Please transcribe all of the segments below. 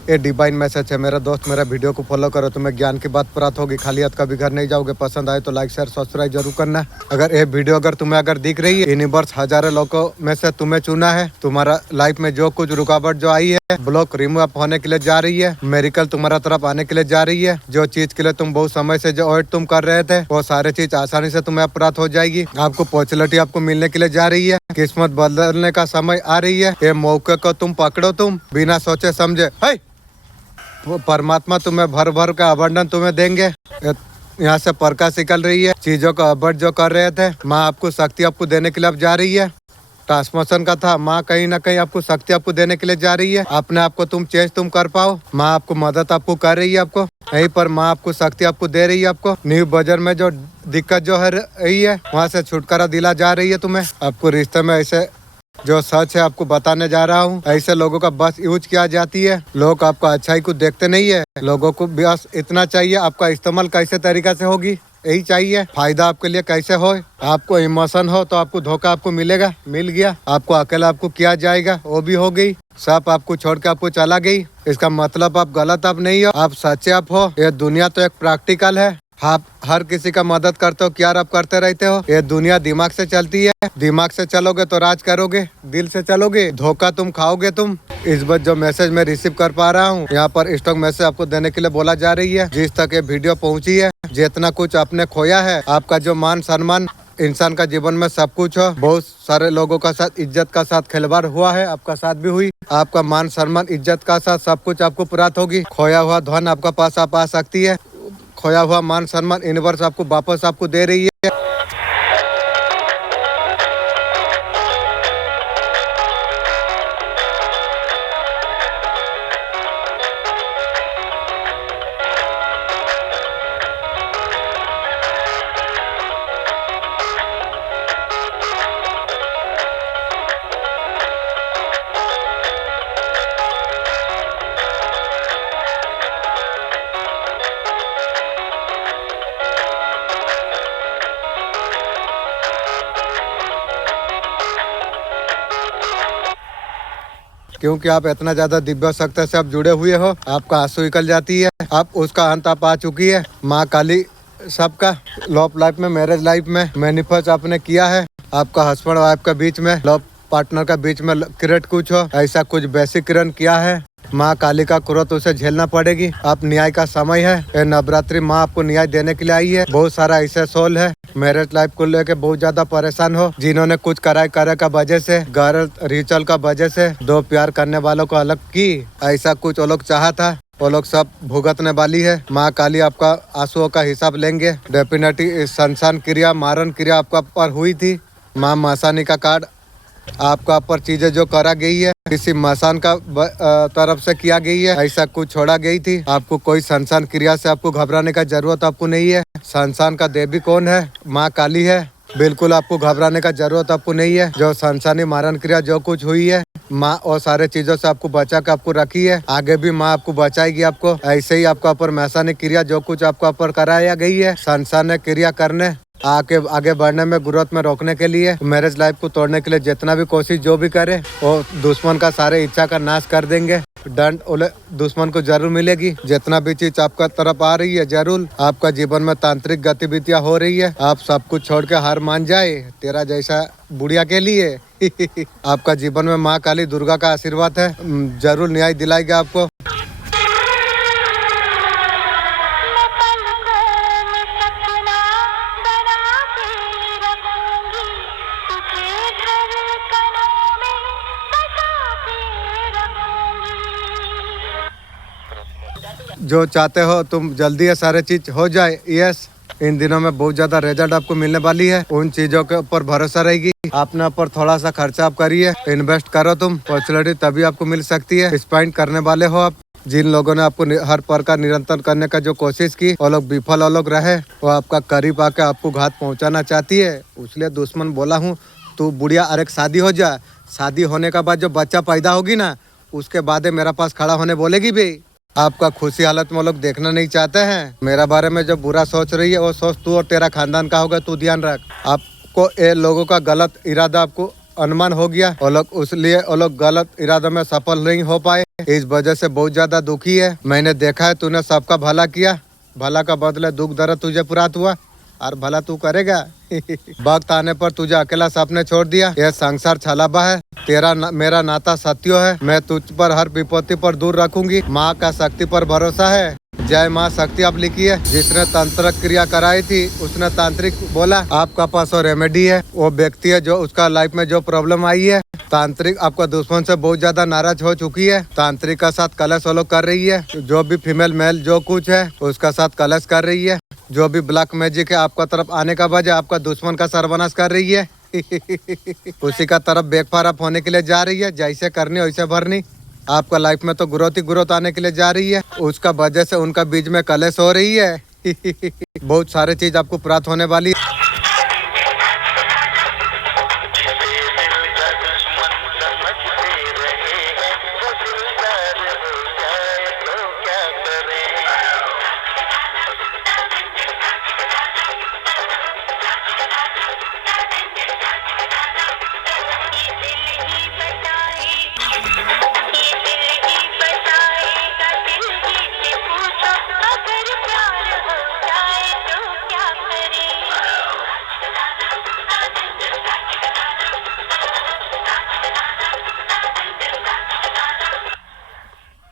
ये divine message है मेरा दोस्त, मेरा वीडियो को फॉलो करो, तुम्हें ज्ञान की बात प्राप्त होगी, खाली हाथ कभी घर नहीं जाओगे। पसंद आए तो लाइक शेयर सब्सक्राइब जरूर करना। अगर ये वीडियो अगर तुम्हें दिख रही है, यूनिवर्स हजारों लोगों में से तुम्हें चुना है। तुम्हारा लाइफ में जो कुछ रुकावट जो आई है, ब्लॉक रिमूव होने के लिए जा रही है, मेरिकल तुम्हारा तरफ आने के लिए जा रही है। जो चीज के लिए तुम बहुत समय से जो वेट तुम कर रहे थे, वो सारी चीज आसानी से तुम्हें प्राप्त हो जाएगी। आपको अपॉर्चुनिटी आपको मिलने के लिए जा रही है, किस्मत बदलने का समय आ रही है। ये मौके को तुम पकड़ो, तुम बिना सोचे समझे। परमात्मा तुम्हें भर भर का अबंडन तुम्हें देंगे। यहाँ से प्रकाश निकल रही है, चीजों का अबट जो कर रहे थे, माँ आपको शक्ति आपको देने के लिए अब जा रही है। ट्रांसमोशन का था, माँ कहीं ना कहीं आपको शक्ति आपको देने के लिए जा रही है। अपने आप को तुम चेंज तुम कर पाओ, माँ आपको मदद आपको कर रही है। आपको यहीं पर माँ आपको शक्ति आपको दे रही है। आपको न्यू बाजार में जो दिक्कत जो है रही है, वहाँ से छुटकारा दिला जा रही है तुम्हें। आपको रिश्ते में ऐसे जो सच है आपको बताने जा रहा हूँ, ऐसे लोगों का बस यूज किया जाती है। लोग आपका अच्छाई को देखते नहीं है, लोगों को बस इतना चाहिए आपका इस्तेमाल कैसे तरीका से होगी, यही चाहिए। फायदा आपके लिए कैसे हो, आपको इमोशन हो तो आपको धोखा आपको मिलेगा, मिल गया। आपको अकेला आपको किया जाएगा, वो भी हो गई। सब आपको छोड़ के आपको चला गई। इसका मतलब आप गलत आप नहीं हो, आप सच्चे आप हो। ये दुनिया तो एक प्रैक्टिकल है, आप हर किसी का मदद करते हो, क्या आप करते रहते हो। ये दुनिया दिमाग से चलती है, दिमाग से चलोगे तो राज करोगे, दिल से चलोगे धोखा तुम खाओगे तुम। इस बार जो मैसेज मैं रिसीव कर पा रहा हूँ, यहाँ पर स्टॉक मैसेज आपको देने के लिए बोला जा रही है। जिस तक ये वीडियो पहुँची है, जितना कुछ आपने खोया है, आपका जो मान सम्मान इंसान का जीवन में सब कुछ हो, बहुत सारे लोगों का साथ इज्जत का साथ खिलवाड़ हुआ है, आपका साथ भी हुई। आपका मान सम्मान इज्जत का साथ सब कुछ आपको प्राप्त होगी। खोया हुआ धन आपका पास आप आ सकती है, खोया हुआ मान सम्मान यूनिवर्स आपको वापस आपको दे रही है। क्योंकि आप इतना ज्यादा दिव्य शक्ति से आप जुड़े हुए हो, आपका आंसू निकल जाती है, आप उसका अंत आप आ चुकी है। माँ काली सबका लव लाइफ में, मैरिज लाइफ में मैनिफेस्ट आपने किया है। आपका हस्बैंड वाइफ के बीच में, लव पार्टनर के बीच में क्रिएट कुछ हो, ऐसा कुछ बेसिक किरण किया है। माँ काली का क्रोध उसे झेलना पड़ेगी। आप न्याय का समय है, ये नवरात्रि माँ आपको न्याय देने के लिए आई है। बहुत सारा ऐसा सोल है मैरिज लाइफ को लेके बहुत ज्यादा परेशान हो, जिन्होंने कुछ कराई का वजह से, गलत रिचुअल का वजह से दो प्यार करने वालों को अलग की, ऐसा कुछ वो लोग चाहा था, वो लोग सब भुगतने वाली है। माँ काली आपका आंसुओं का हिसाब लेंगे। डेफिनेटली संसान क्रिया, मारण क्रिया आपका पर हुई थी। माँ मसानी का कार्ड आपका पर चीजें जो करा गई है, किसी मसान का तरफ से किया गई है, ऐसा कुछ छोड़ा गई थी। आपको कोई संसान क्रिया से आपको घबराने का जरूरत आपको नहीं है। संसान का देवी कौन है? माँ काली है। बिल्कुल आपको घबराने का जरूरत आपको नहीं है। जो संसानी मारण क्रिया जो कुछ हुई है, माँ और सारे चीजों से आपको बचा के आपको रखी है। आगे भी माँ आपको बचाएगी। आपको ऐसे ही आपका ऊपर मैसानी क्रिया जो कुछ आपका ऊपर कराया गई है, संसानी क्रिया करने आगे बढ़ने में, ग्रोथ में रोकने के लिए, मैरिज लाइफ को तोड़ने के लिए जितना भी कोशिश जो भी करे, वो दुश्मन का सारे इच्छा का नाश कर देंगे। दंड ओले दुश्मन को जरूर मिलेगी। जितना भी चीज आपका तरफ आ रही है, जरूर आपका जीवन में तांत्रिक गतिविधियां हो रही है। आप सब कुछ छोड़ के हार मान जाए तेरा जैसा बुढ़िया के लिए। आपका जीवन में माँ काली दुर्गा का आशीर्वाद है, जरूर न्याय दिलाएगा आपको। जो चाहते हो तुम जल्दी है सारे चीज हो जाए। यस, इन दिनों में बहुत ज्यादा रिजल्ट आपको मिलने वाली है। उन चीजों के ऊपर भरोसा रहेगी। अपने ऊपर थोड़ा सा खर्चा आप करिए, इन्वेस्ट करो तुम, अपॉर्चुनिटी तभी आपको मिल सकती है। स्पेंड करने वाले हो आप। जिन लोगों ने आपको हर प्रकार निरंतर करने का जो कोशिश की, वो लोग विफल वो लोग रहे। वो आपका करीब आके आपको घात पहुँचाना चाहती है। इसलिए दुश्मन बोला हूँ, तू बुढ़िया अरे शादी हो जा। शादी होने के बाद जो बच्चा पैदा होगी ना, उसके बाद मेरा पास खड़ा होने बोलेगी भी। आपका खुशी हालत में वो लोग देखना नहीं चाहते हैं। मेरा बारे में जो बुरा सोच रही है, वो सोच तू और तेरा खानदान का होगा, तू ध्यान रख। आपको ये लोगों का गलत इरादा आपको अनुमान हो गया, वो लोग उसलिए वो लोग गलत इरादे में सफल नहीं हो पाए। इस वजह से बहुत ज्यादा दुखी है। मैंने देखा है तूने सबका भला किया, भला का बदले दुख दर्द तुझे प्राप्त हुआ, और भला तू करेगा। वक्त आने पर तुझे अकेला सपने छोड़ दिया। यह संसार छलावा है, मेरा नाता सत्यो है। मैं तुझ पर हर विपत्ति पर दूर रखूंगी। माँ का शक्ति पर भरोसा है। जय माँ शक्ति आप लिखी है। जिसने तंत्र क्रिया कराई थी उसने तांत्रिक बोला आपका पास और रेमेडी है। वो व्यक्ति है जो उसका लाइफ में जो प्रॉब्लम आई है, तांत्रिक आपका दुश्मन से बहुत ज्यादा नाराज हो चुकी है। तांत्रिक का साथ कलश वो लोग कर रही है। जो भी फीमेल मेल जो कुछ है उसका साथ कलश कर रही है। जो भी ब्लैक मैजिक है आपका तरफ आने का वजह आपका दुश्मन का सर्वनाश कर रही है। उसी का तरफ बैकफायर अप होने के लिए जा रही है। जैसे करनी वैसे भरनी। आपका लाइफ में तो ग्रोथ ही ग्रोथ आने के लिए जा रही है। उसका वजह से उनका बीच में कलेश हो रही है। बहुत सारे चीज आपको प्राप्त होने वाली है।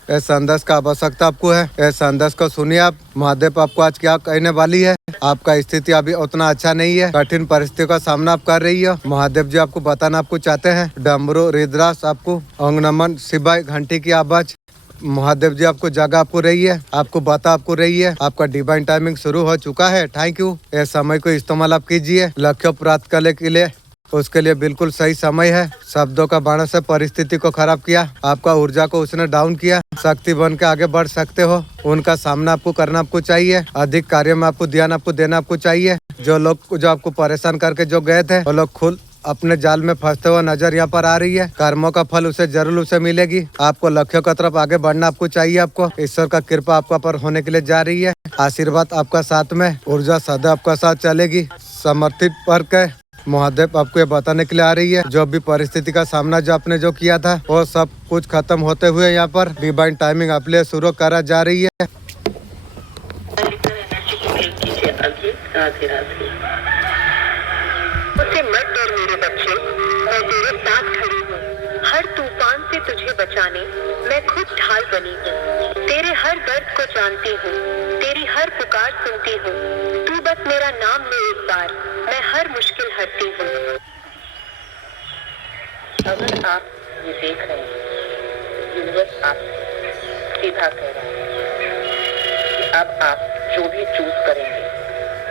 इस संदेश का आवश्यकता आपको है। इस संदेश को सुनिए आप। महादेव आपको आज क्या कहने वाली है। आपका स्थिति अभी उतना अच्छा नहीं है। कठिन परिस्थितियों का सामना आप कर रही हो। महादेव जी आपको बताना आपको चाहते हैं। डमरू रिद्रास आपको अंग नमन सिवाय घंटी की आवाज। महादेव जी आपको जगह आपको रही है, आपको बता आपको रही है। आपका डिवाइन टाइमिंग शुरू हो चुका है। Thank you. इस समय को इस्तेमाल आप कीजिए लक्ष्य प्राप्त करने के लिए। उसके लिए बिल्कुल सही समय है। शब्दों का बाण से परिस्थिति को खराब किया, आपका ऊर्जा को उसने डाउन किया। शक्ति बन के आगे बढ़ सकते हो। उनका सामना आपको करना आपको चाहिए। अधिक कार्य में आपको ध्यान आपको देना आपको चाहिए। जो आपको परेशान करके जो गए थे वो लोग खुद अपने जाल में फंसते हुए नजर यहाँ पर आ रही है। कर्मों का फल उसे जरूर उसे मिलेगी। आपको लक्ष्यों की तरफ आगे बढ़ना आपको चाहिए। आपको ईश्वर का कृपा आपका पर होने के लिए जा रही है। आशीर्वाद आपका साथ में, ऊर्जा सदा आपका साथ चलेगी। समर्थित पर के महादेव आपको ये बताने के लिए आ रही है। जो भी परिस्थिति का सामना जो आपने जो किया था वो सब कुछ खत्म होते हुए यहाँ पर डिवाइन टाइमिंग आप लिए शुरू करा जा रही है। मुझसे मत डर मेरे बच्चे, मैं तेरे साथ खड़ी हूँ। हर तूफान से तुझे बचाने मैं खुद ढाल बनी हूँ। तेरे हर दर्द को जानती हूँ, तेरी हर पुकार सुनती हूँ। तू बस मेरा नाम ले एक बार, मैं हर मुश्किल हरती हूँ। अगर आप ये देख रहे हैं, यूनिवर्स आप सीधा कह रहा है कि अब आप जो भी चूज करेंगे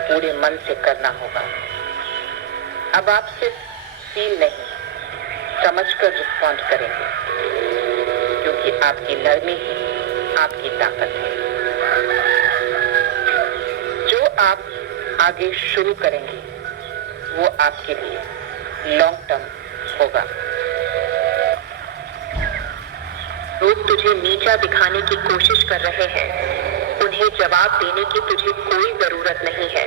पूरे मन से करना होगा। अब आप सिर्फ फील नहीं समझकर रिस्पॉन्ड करेंगे, क्योंकि आपकी लड़ने ही आपकी ताकत है। जो आप आगे शुरू करेंगे वो आपके लिए लॉन्ग टर्म होगा। लोग तुझे नीचा दिखाने की कोशिश कर रहे हैं, उन्हें जवाब देने की तुझे कोई जरूरत नहीं है।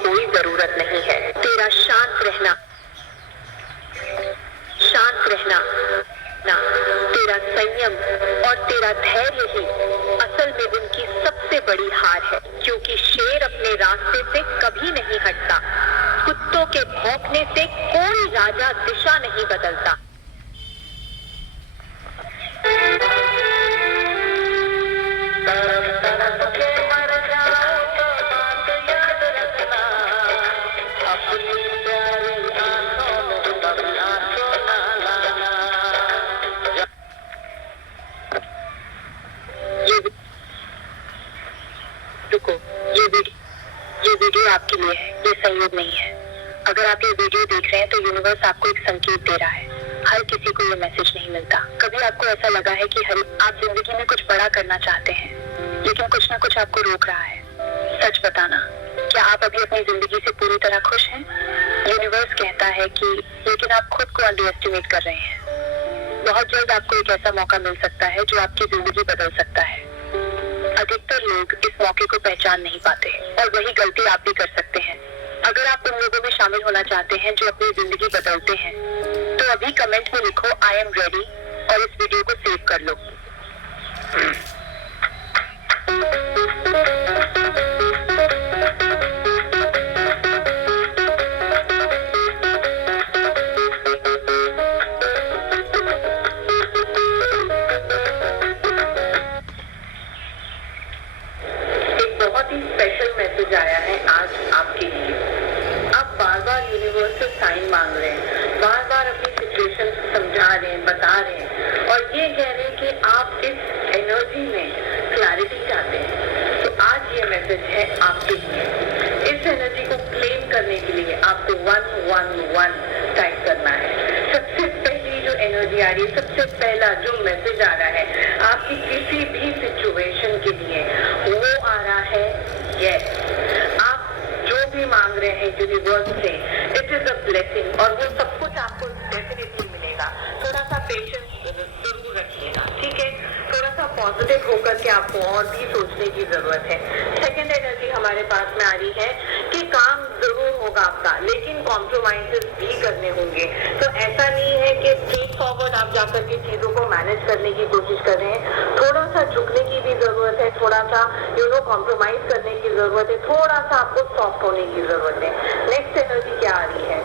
कोई जरूरत नहीं है। तेरा शांत रहना ना, तेरा संयम और तेरा धैर्य ही असल में उनकी सबसे बड़ी हार है। क्योंकि शेर अपने रास्ते से कभी नहीं हटता। कुत्तों के भौंकने से कोई राजा दिशा नहीं बदलता। ये वीडियो आपके लिए है, ये सहयोग नहीं है। अगर आप ये वीडियो देख रहे हैं तो यूनिवर्स आपको एक संकेत दे रहा है। हर किसी को ये मैसेज नहीं मिलता। कभी आपको ऐसा लगा है कि आप जिंदगी में कुछ बड़ा करना चाहते हैं, लेकिन कुछ ना कुछ आपको रोक रहा है। सच बताना, क्या आप अभी अपनी जिंदगी से पूरी तरह खुश हैं? यूनिवर्स कहता है कि लेकिन आप खुद को अंडर एस्टिमेट कर रहे हैं। बहुत जल्द आपको एक ऐसा मौका मिल सकता है जो आपकी जिंदगी बदल सकता है। अधिकतर लोग इस मौके को पहचान नहीं पाते और वही गलती आप भी कर सकते हैं। अगर आप उन लोगों में शामिल होना चाहते हैं जो अपनी जिंदगी बदलते हैं, तो अभी कमेंट में लिखो आई एम रेडी और इस वीडियो को सेव कर लो। बहुत ही स्पेशल मैसेज आया है आज आपके लिए। आप बार बार यूनिवर्स से साइन मांग रहे हैं, बार बार अपनी सिचुएशन समझा रहे हैं, बता रहे हैं और ये कह रहे हैं कि आप इस एनर्जी में क्लैरिटी चाहते हैं। तो आज ये मैसेज है आपके लिए। इस एनर्जी को क्लेम करने के लिए आपको 111 टाइप करना है। सबसे पहली जो एनर्जी आ रही है, सबसे पहला जो मैसेज आ रहा है आपकी किसी भी सिचुएशन के लिए, वो आ रहा है यस। आप जो भी मांग रहे हैं यूनिवर्स से, इट इज अ ब्लेसिंग और वो सब कुछ आपको डेफिनेटली मिलेगा। थोड़ा सा पेशेंस जरूर रखिएगा, ठीक है। थोड़ा सा पॉजिटिव होकर के आपको और भी सोचने की जरूरत है। सेकेंड एनर्जी हमारे पास में आ रही है कि काम जरूर होगा आपका, लेकिन कॉम्प्रोमाइजेस भी करने होंगे। तो ऐसा नहीं है कि स्ट्रेट फॉरवर्ड आप जाकर के चीजों को मैनेज करने की कोशिश कर रहे हैं। थोड़ा सा झुकने की भी जरूरत है, थोड़ा सा कॉम्प्रोमाइज करने की जरूरत है, थोड़ा सा आपको सॉफ्ट होने की जरूरत है। नेक्स्ट एनर्जी क्या आ रही है?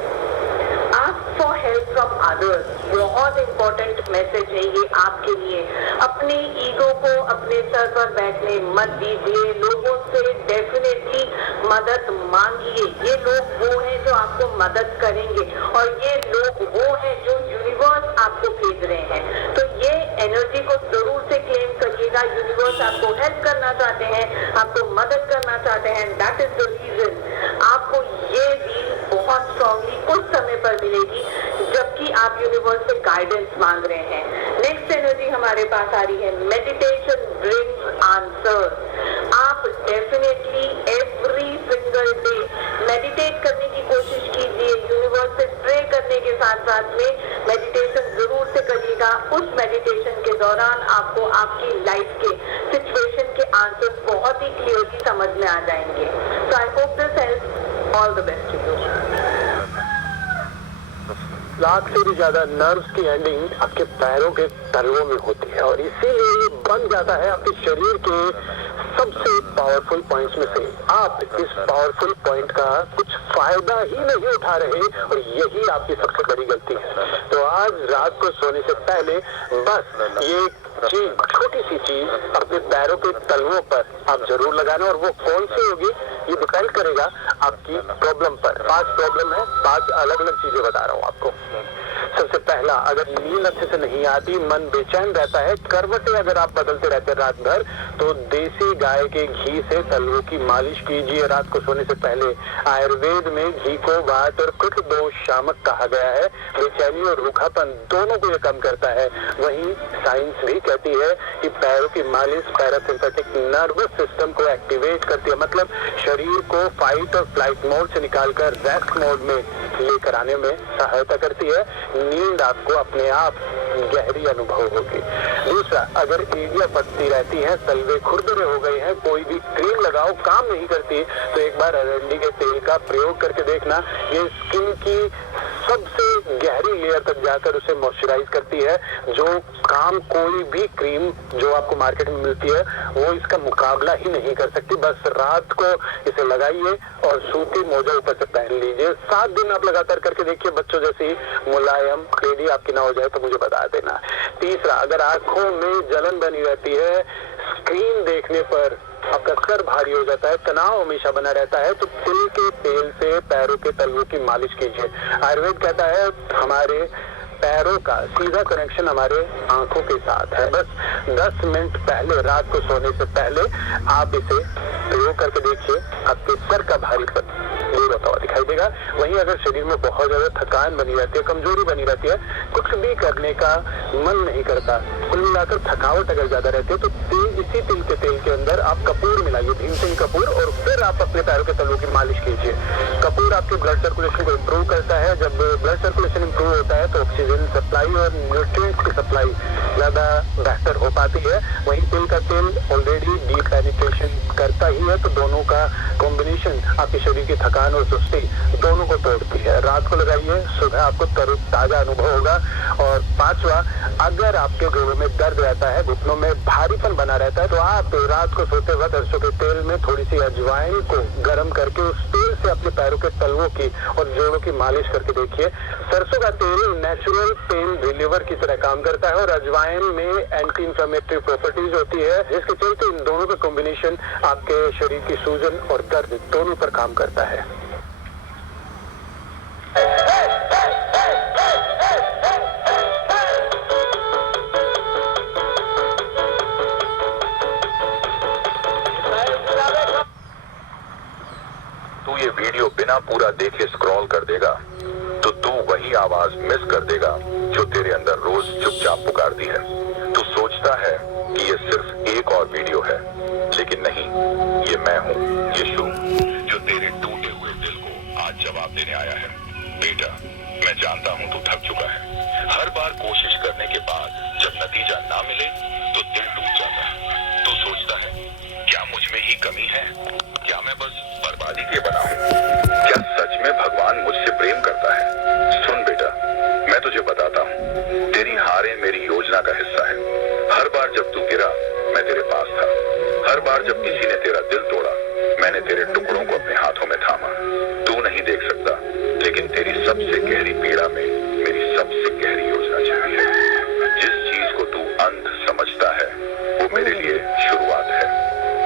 Ask for help from others. बहुत इंपॉर्टेंट मैसेज है ये आपके लिए। अपने ईगो को अपने सर पर बैठने मत दीजिए। लोगों से डेफिनेटली मदद मांगिए। ये लोग वो हैं जो आपको मदद करेंगे और ये लोग वो हैं जो यूनिवर्स आपको भेज रहे हैं। तो ये एनर्जी को जरूर से क्लेम करिएगा। यूनिवर्स आपको हेल्प करना चाहते हैं, आपको मदद करना चाहते हैं। दैट इज द रीजन आपको ये डील बहुत स्ट्रांगली उस समय पर मिलेगी जबकि आप यूनिवर्स से गाइडेंस मांग रहे हैं। नेक्स्ट एनर्जी हमारे पास आ रही है मेडिटेशन ब्रिंग्स आंसर। आप definitely every single day meditate करने की कोशिश कीजिए। यूनिवर्स से प्रे करने के साथ साथ में मेडिटेशन जरूर से करिएगा। उस मेडिटेशन के दौरान आपको आपकी लाइफ के सिचुएशन के आंसर्स बहुत ही क्लियरली समझ में आ जाएंगे। So I hope this helps. All the best to you. Lakh से भी ज्यादा नर्व्स की एंडिंग आपके पैरों के तलवों में होती है और इसीलिए ये बन जाता है आपके शरीर के सबसे पावरफुल पॉइंट्स में से। आप इस पावरफुल पॉइंट का कुछ फायदा ही नहीं उठा रहे और यही आपकी सबसे बड़ी गलती है। तो आज रात को सोने से पहले बस ये चीज, छोटी सी चीज अपने पैरों के तलवों पर आप जरूर लगाना। और वो कौन सी होगी ये डिपेंड करेगा आपकी प्रॉब्लम पर। 5 प्रॉब्लम है, 5 अलग अलग चीजें बता रहा हूँ आपको। सबसे पहला, अगर नींद अच्छे से नहीं आती, मन बेचैन रहता है, करवटें अगर आप बदलते रहते हैं रात भर, तो देसी गाय के घी से तलवों की मालिश कीजिए रात को सोने से पहले। आयुर्वेद में घी को वात और पित्त दोष शामक कहा गया है। बेचैनी और रूखापन दोनों को ये कम करता है। वहीं साइंस भी कहती है कि पैरों की मालिश पैरासिम्पैथिक नर्वस सिस्टम को एक्टिवेट करती है, मतलब शरीर को फाइट और फ्लाइट मोड से निकालकर रेस्ट मोड में लेकर आने में सहायता करती है। नींद आपको अपने आप गहरी अनुभव होगी। दूसरा, अगर एड़ियां फटती रहती हैं, तलवे खुरदरे हो गए हैं, कोई भी क्रीम लगाओ काम नहीं करती, तो एक बार अरंडी के तेल का प्रयोग करके देखना। ये स्किन की सबसे गहरी लेयर तक जाकर उसे मॉइस्चराइज करती है, जो काम कोई भी क्रीम जो आपको मार्केट में मिलती है वो इसका मुकाबला ही नहीं कर सकती। बस रात को इसे लगाइए और सूती मोजा ऊपर से पहन लीजिए। 7 दिन आप लगातार करके देखिए, बच्चों जैसी मुलायम एड़ी आपकी ना हो जाए तो मुझे बता देना। तीसरा, अगर आंखों में जलन बनी रहती है, स्क्रीन देखने पर आपका सर भारी हो जाता है, तनाव हमेशा बना रहता है, तो तिल के तेल से पैरों के तलवों की मालिश कीजिए। आयुर्वेद कहता है हमारे पैरों का सीधा कनेक्शन हमारे आंखों के साथ है। बस 10 मिनट पहले, रात को सोने से पहले आप इसे प्रयोग करके देखिए, आपके सर का भारीपन दूर होता हुआ दिखाई देगा। वहीं अगर शरीर में बहुत ज्यादा थकान बनी रहती है, कमजोरी बनी रहती है, कुछ भी करने का मन नहीं करता, कुल मिलाकर थकावट अगर ज्यादा रहती है, तो इसी तिल के तेल के अंदर आप कपूर मिलाइए, भीमसेन कपूर, और फिर आप अपने पैरों के तलवों की मालिश कीजिए। कपूर आपके ब्लड सर्कुलेशन को इम्प्रूव करता है। जब ब्लड सर्कुलेशन इम्प्रूव होता है तो ऑक्सीजन सप्लाई और न्यूट्रिएंट्स की सप्लाई ज्यादा बेहतर हो पाती है। वहीं तिल का तेल ऑलरेडी डीप पेनिट्रेशन करता ही है, तो दोनों का कॉम्बिनेशन आपके शरीर की थकान थकान और सुस्ती दोनों को तोड़ती है। रात को लगाइए, सुबह आपको तरोताजा अनुभव होगा। और पांचवा, अगर आपके घुटनों में दर्द रहता है, घुटनों में भारीपन बना रहता है, तो आप रात को सोते वक्त सरसों के तेल में थोड़ी सी अजवाइन को गर्म करके उस तेल से अपने पैरों के तलवों की और जोड़ों की मालिश करके देखिए। सरसों का तेल नेचुरल पेन रिलीवर की तरह काम करता है और अजवाइन में एंटी इंफ्लेमेटरी प्रॉपर्टीज होती है, जिसके चलते इन दोनों का कॉम्बिनेशन आपके शरीर की सूजन और दर्द दोनों पर काम करता है। तू ये वीडियो बिना पूरा देखे स्क्रॉल कर देगा तो तू वही आवाज मिस कर देगा जो तेरे अंदर रोज चुपचाप पुकारती है। तू सोचता है कि ये सिर्फ एक और वीडियो है, लेकिन नहीं, ये मैं हूँ, यीशु, जो तेरे टूटे हुए दिल को आज जवाब देने आया है। बेटा, मैं जानता हूँ तू थक चुका है। हर बार कोशिश करने के बाद जब नतीजा ना मिले तो दिल टूट जाता है। तू सोचता है, क्या मुझ में ही कमी है? क्या मैं बस बर्बादी के बना हूँ? क्या सच में भगवान मुझसे प्रेम करता है? सुन बेटा, मैं तुझे बताता हूँ, तेरी हारें मेरी योजना का हिस्सा है। हर बार जब तू गिरा, मैं तेरे पास था। हर बार जब किसी ने तेरा दिल तोड़ा, मैंने तेरे टुकड़ों को अपने हाथों में थामा। तू नहीं देख सकता, लेकिन तेरी सबसे गहरी पीड़ा में मेरी सबसे गहरी योजना छिपी है। जिस चीज को तू अंत समझता है, वो मेरे लिए शुरुआत है।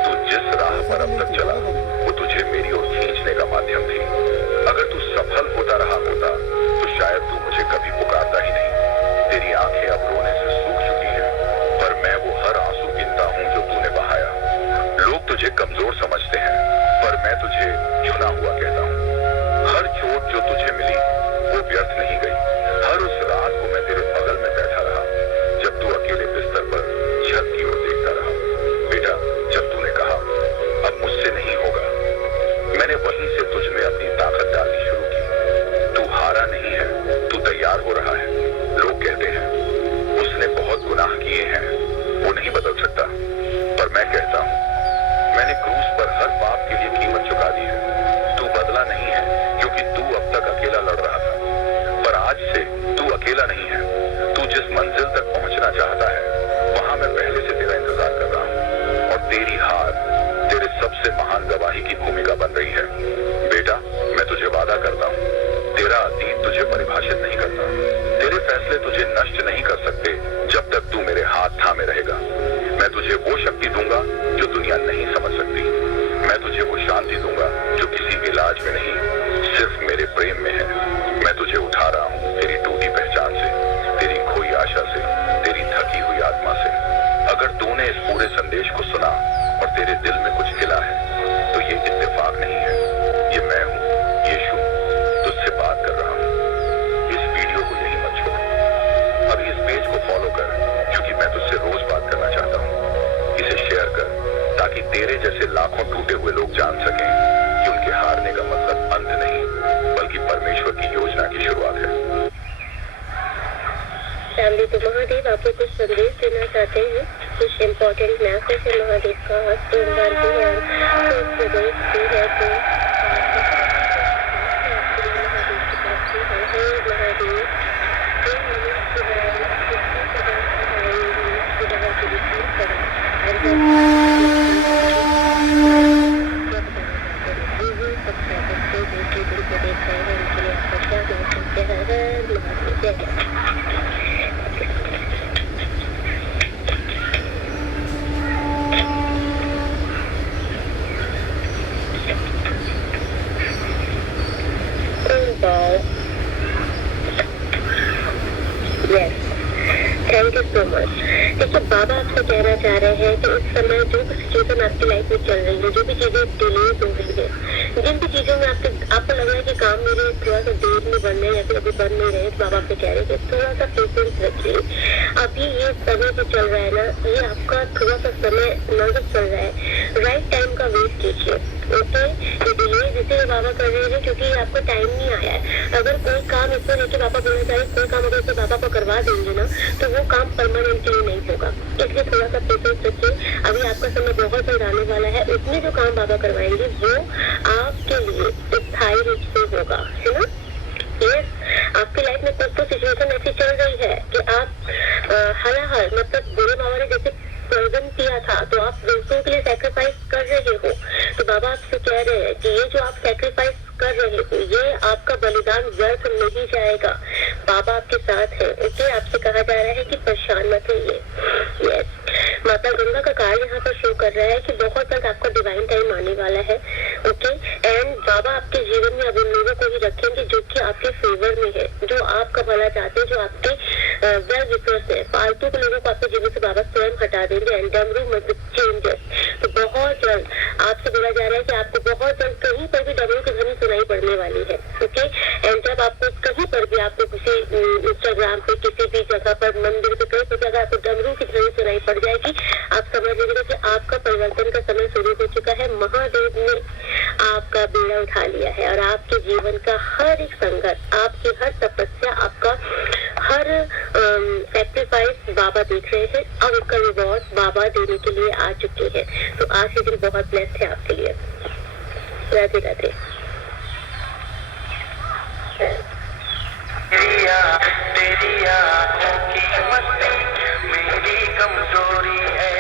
तू जिस राह पर अब तक चला, वो तुझे मेरी ओर खींचने का माध्यम थी। अगर तू सफल होता रहा होता, तो शायद तू मुझे कभी पुकारता ही नहीं। तेरी आंखें अब रोने से सूख चुकी हैं, पर मैं वो हर आंसू गिनता हूँ जो तूने बहाया। लोग तुझे कमजोर समझते हैं, पर मैं तुझे चुना हुआ कहता हूँ। हर चोट जो तुझे मिली, वो व्यर्थ नहीं गई। हर उस रात को मैं तेरे बगल में बैठा रहा, जब तू अकेले बिस्तर पर छत की ओर देखता रहा। बेटा, जब तूने कहा अब मुझसे नहीं होगा, मैंने वहीं से तुझ में अपनी ताकत डालनी शुरू की। तू हारा नहीं है, तू तैयार हो रहा है। लोग कहते हैं उसने बहुत गुनाह किए हैं, वो नहीं बदल सकता, पर मैं कहता हूँ मैंने क्रूस पर हर पाप के लिए कीमत चुका दी है। तू बदला नहीं है, क्योंकि तू अब तक अकेला लड़ रहा था, पर आज से तू अकेला नहीं है। तू जिस मंजिल तक पहुंचना चाहता है, वहां मैं पहले से तेरा इंतजार कर रहा हूँ, और तेरी हार तेरे सबसे महान गवाही की भूमिका बन रही है। बेटा, मैं तुझे वादा करता हूँ, तेरा अतीत तुझे परिभाषित नहीं करता। तेरे फैसले तुझे नष्ट नहीं कर सकते जब तक तू मेरे हाथ थामे रहेगा। मैं तुझे वो शक्ति दूंगा जो दुनिया नहीं समझ सकती। मैं तुझे वो शांति दूंगा जो किसी इलाज में नहीं, सिर्फ मेरे प्रेम में है। मैं तुझे उठा रहा हूँ तेरी टूटी पहचान से, तेरी खोई आशा से, तेरी थकी हुई आत्मा से। अगर तूने इस पूरे संदेश को सुना और तेरे दिल में कुछ हिला है, तो ये इत्तेफाक नहीं है, ये मैं हूँ, यीशु, तुझसे बात कर रहा हूँ। इस वीडियो को यहीं मत छोड़, अभी इस पेज को फॉलो कर, क्योंकि मैं तुझसे रोज बात करना चाहता हूँ। इसे शेयर कर, ताकि तेरे जैसे लाखों टूटे हुए लोग जान सकें कि उनके हारने का मतलब अंत नहीं, बल्कि परमेश्वर की योजना की शुरुआत है। फैमिली, तो महादेव आपको कुछ संदेश देना चाहते हैं, कुछ इम्पोर्टेंट मैसेज है महादेव का। सोमवार भी है, तो प्रदेश भी है, तो थैंक यू सो मच। देखिए, बाबा आपसे कहना चाह रहे हैं कि इस समय जो भी सिचुएशन आपकी लाइफ में चल रही है, जो भी चीजें डिलेज हो रही है, जिन भी चीजों में आपको लग रहा है कि काम मेरे थोड़ा सा देर में बढ़ रहे या फिर अभी बढ़ नहीं रहे, तो बाबा आपसे कह रहे हैं कि थोड़ा सा पेशेंस रखिए। अभी ये समय जो चल रहा है ना, ये आपका थोड़ा सा समय नर्वस चल रहा है, राइट टाइम का वेट कीजिए। ओके, ये डिले जिसे बाबा कर रहे हैं क्योंकि आपको टाइम नहीं आया है। अगर कोई काम इसको लेके बाबा बोलना चाहिए, कोई काम अगर इसे बाबा को करवा देंगे ना, तो वो काम परमानेंटली नहीं होगा। इसलिए थोड़ा सा पेशेंस रखिए। अभी आपका समय बहुत जल्द आने वाला है, उसमें जो काम बाबा करवाएंगे वो आपके लिए स्थायी था, तो आप दोस्तों के लिए सेक्रीफाइस कर रहे हो। तो बाबा आपसे कह रहे हैं कि ये जो आप सेक्रीफाइस कर रहे हो, ये आपका बलिदान व्यर्थ नहीं जाएगा। बाबा आपके साथ है। ओके, आपसे कहा जा रहा है कि परेशान मत होइए। यस, माता गंगा का कार्य यहाँ पर शो कर रहा है कि बहुत जल्द आपका डिवाइन टाइम आने वाला है। ओके, एंड बाबा आपके जीवन में अब उन लोगों को ही रखेंगे जो कि आपके फेवर में है, जो आपका भला चाहते हैं, जो आपके वेल विशर्स है। फालतू के लोगों को आपके जीवन से बाबा स्वयं हटा देंगे एंड डमरू मतलब चेंजेस। तो बहुत जल्द आपसे बोला जा रहा है कि आपको बहुत जल्द कहीं पर भी डमरू की ध्वनि सुनाई पड़ने वाली है। ओके, एंड जब आपको कहीं पर भी आपको किसी इंस्टाग्राम पे, किसी भी जगह पर, मंदिर पे, कहीं पर अगर आपको डमरू की ध्वनि सुनाई पड़ जाएगी, आप समझ लीजिएगा कि आपका परिवर्तन का समय शुरू हो चुका है। महादेव ने आपका बेड़ा उठा लिया है और आपके जीवन का हर एक संघर्ष, आपकी हर तपस्या, आपका हर सैक्रिफाइस बाबा देख रहे हैं। अब उसका रिवॉर्ड बाबा देने के लिए आ चुके हैं। तो आज के दिन बहुत ब्लेस्ड है आपके लिए। राधे राधे। तेरी आँखों की मस्ती मेरी कमजोरी है,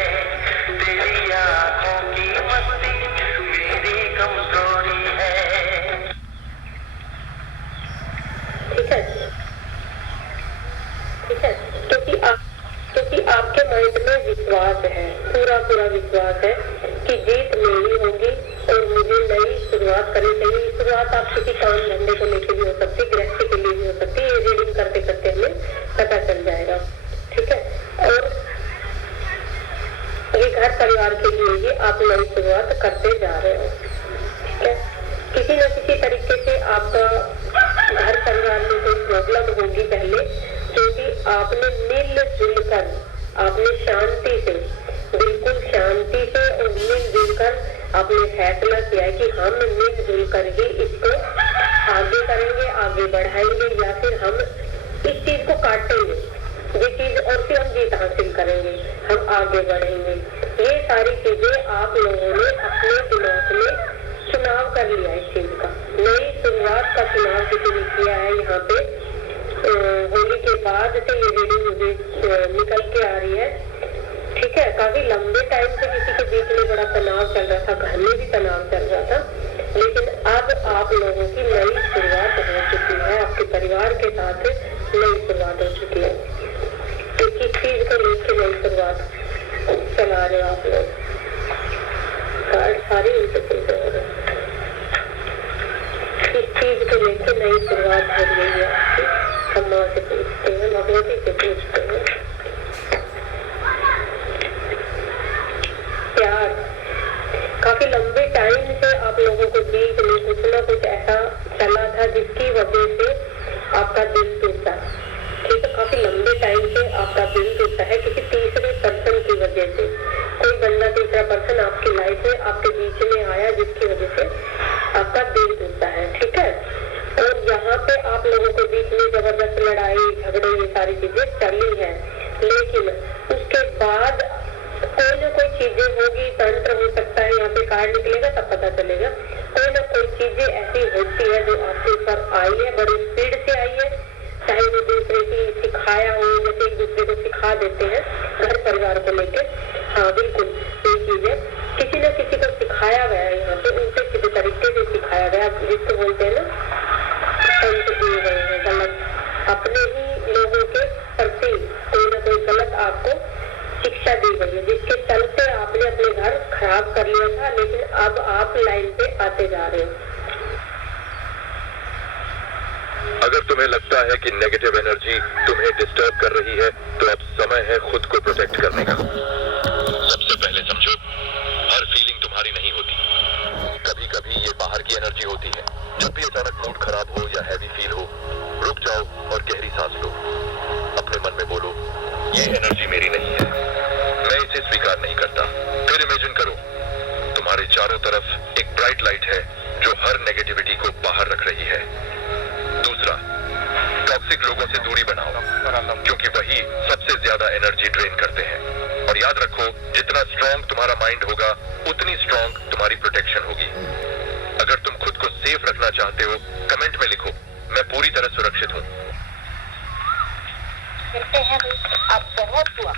तेरी आँखों की मस्ती मेरी कमजोरी है। ठीक है, ठीक है, क्योंकि आपके माइंड में विश्वास है, पूरा विश्वास है कि जीत मेरी होगी और मुझे नई शुरुआत करनी चाहिए। शुरुआत आप किसी काम धंधे को लेकर भी हो सकती है, गृहस्थी के लिए भी हो सकती है। ये रीडिंग करते करते हमें पता चल जाएगा। ठीक है, और ये घर परिवार के लिए ही आप नई शुरुआत करते जा रहे हो। ठीक है, किसी न किसी तरीके से आपका घर परिवार में कोई प्रॉब्लम होगी पहले, क्योंकि आपने मिलजुल कर, आपने शांति से, बिल्कुल शांति से और मिलजुल कर आपने फैसला किया है कि हम मिलजुल कर ही इसको आगे करेंगे, आगे बढ़ाएंगे, या फिर हम इस चीज को काटेंगे, ये चीज, और फिर हम जीत हासिल करेंगे, हम आगे बढ़ेंगे। ये सारी चीजें आप लोगों ने अपने दिमाग में चुनाव कर लिया इस चीज का। नई शुरुआत का चुनाव किसी ने किया है। यहाँ पे होली के बाद से ये रीडिंग मुझे निकल के आ रही है। ठीक है, काफी लंबे टाइम से किसी के बीच में बड़ा तनाव चल रहा था, घर में भी तनाव चल रहा था, लेकिन अब आप लोगों की नई शुरुआत हो चुकी है। आपके परिवार के साथ नई शुरुआत हो चुकी है। तो किस चीज को लेकर नई शुरुआत चला रहे हो आप लोग? सारी उनसे चलते हो रहे, किस चीज को लेकर नई शुरुआत हो रही है आपकी? हम माँ से पूछते हैं, भगवती से पूछते हैं। प्यार, काफी लंबे टाइम से आप लोगों को बीच में कुछ ना कुछ ऐसा चला था जिसकी वजह से आपका दिल टूटा। ठीक है, काफी लंबे टाइम से आपका दिल टूटा है किसी तीसरे पर्सन की वजह से। कोई बंदा, तीसरा पर्सन आपकी लाइफ में, आपके बीच में आया जिसकी वजह से आपका दिल टूटा है। ठीक है, और यहाँ पे आप लोगों के बीच में जबरदस्त लड़ाई झगड़े ये सारी चीजें चली है, लेकिन उसके बाद कोई ना कोई चीजें होगी, तंत्र हो सकता है, यहाँ पे कार्ड निकलेगा तब पता चलेगा। कोई ना कोई चीजें ऐसी होती है जो आपके ऊपर आई है, बड़ी स्पीड से आई है, चाहे वो दूसरे की सिखाया हो, जैसे एक दूसरे को सिखा देते हैं घर परिवार को लेकर। हाँ बिल्कुल, ये चीजें किसी न किसी को सिखाया गया है, यहाँ पे उनसे किसी तरीके से सिखाया गया, जिसको बोलते हैं ना तंत्र दिए गए हैं गलत, अपने ही लोगों के प्रति कोई ना कोई गलत आपको शिक्षा दी गई है, जिसके चलते आपने अपने घर खराब कर लिया था, लेकिन अब आप लाइन पे आते जा रहे हो। अगर तुम्हें लगता है कि नेगेटिव एनर्जी तुम्हें डिस्टर्ब कर रही है, तो अब समय है खुद को प्रोटेक्ट करने का। सबसे पहले समझो, हर फीलिंग तुम्हारी नहीं होती। कभी कभी ये बाहर की एनर्जी होती है। जब भी अचानक मूड खराब हो या हैवी फील हो, रुक जाओ और गहरी सांस लो। अपने मन में बोलो, ये एनर्जी मेरी नहीं है, मैं इसे स्वीकार नहीं करता। फिर इमेजिन करो, तुम्हारे चारों तरफ एक ब्राइट लाइट है जो हर नेगेटिविटी को बाहर रख रही है। दूसरा, टॉक्सिक लोगों से दूरी बनाओ, क्योंकि वही सबसे ज्यादा एनर्जी ड्रेन करते हैं। और याद रखो, जितना स्ट्रॉन्ग तुम्हारा माइंड होगा, उतनी स्ट्रॉन्ग तुम्हारी प्रोटेक्शन होगी। अगर तुम खुद को सेफ रखना चाहते हो, कमेंट में लिखो, मैं पूरी तरह सुरक्षित हूँ। कहते हैं अब बहुत हुआ,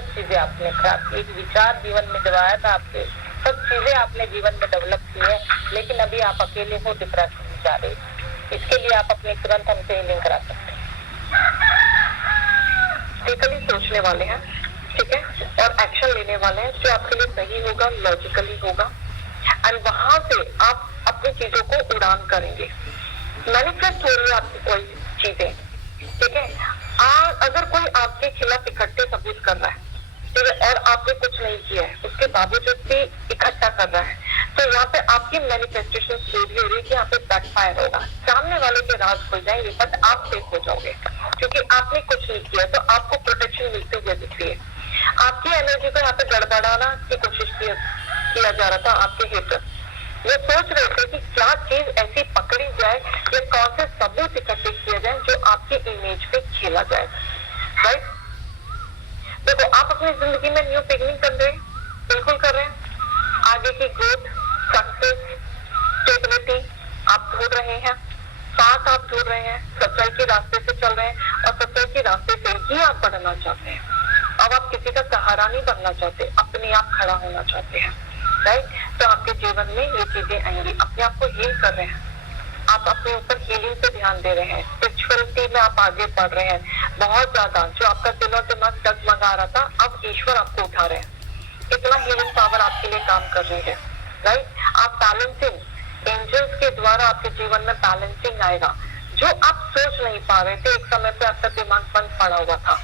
सब चीजें आपने खराब की। एक विचार जीवन में जब आया था आपके, सब चीजें आपने जीवन में डेवलप की है, लेकिन अभी आप अकेले हो, डिप्रेशन में जा रहे हो। इसके लिए आप अपने तुरंत हमसे हीलिंग करा सकते हैं। लॉजिकली सोचने वाले हैं, ठीक है, और एक्शन लेने वाले हैं जो आपके लिए सही होगा, लॉजिकली होगा, एंड वहां से आप अपनी चीजों को उड़ान करेंगे। मैनिफेस्ट हो रही है आपकी कोई चीजें, ठीक है। अगर कोई आपके खिलाफ इकट्ठे सबूत कर रहा है, ठीक है, और आपने कुछ नहीं किया है, उसके बावजूद भी इकट्ठा कर रहा है, तो यहाँ पे आपकी मैनिफेस्टेशन पूरी हो रही है कि यहाँ पे बैकफायर होगा। सामने वाले के राज खुल जाएंगे, बट आप सेफ हो जाओगे क्योंकि आपने कुछ नहीं किया, तो आपको प्रोटेक्शन मिलते हुए दिख रही है। आपकी एनर्जी को यहाँ पे गड़बड़ाना की कोशिश किया जा रहा था। आपके हेटर ये सोच रहे थे कि क्या चीज ऐसी पकड़ी जाए या कौन से सबूत इकट्ठे किया जाए जो आपके इमेज पे खेला जाए, राइट। देखो, आप अपनी जिंदगी में न्यू बिगिनिंग कर रहे हैं, बिल्कुल कर रहे हैं। आगे की ग्रोथ, सक्सेस, स्टेबिलिटी आप ढूंढ रहे हैं, साथ आप ढूंढ रहे हैं, सच्चाई के रास्ते से चल रहे हैं और सच्चाई के रास्ते से ही आप बढ़ना चाहते हैं। अब आप किसी का सहारा नहीं बनना चाहते, अपने आप खड़ा होना चाहते हैं, राइट। तो आपके जीवन में ये चीजें आएंगी। अपने आप को हील कर रहे हैं, आप अपने ऊपर हीलिंग पे ध्यान दे रहे हैं, स्पिरिचुअलिटी में आप आगे बढ़ रहे हैं बहुत ज्यादा। जो आपका दिल और दिमाग डगमगा रहा था, अब ईश्वर आपको उठा रहे हैं। इतना हीलिंग पावर आपके लिए काम कर रही है, राइट। आप बैलेंसिंग, एंजल्स के द्वारा आपके जीवन में बैलेंसिंग आएगा जो आप सोच नहीं पा रहे थे। एक समय पे आपका दिमाग बंद पड़ा हुआ था,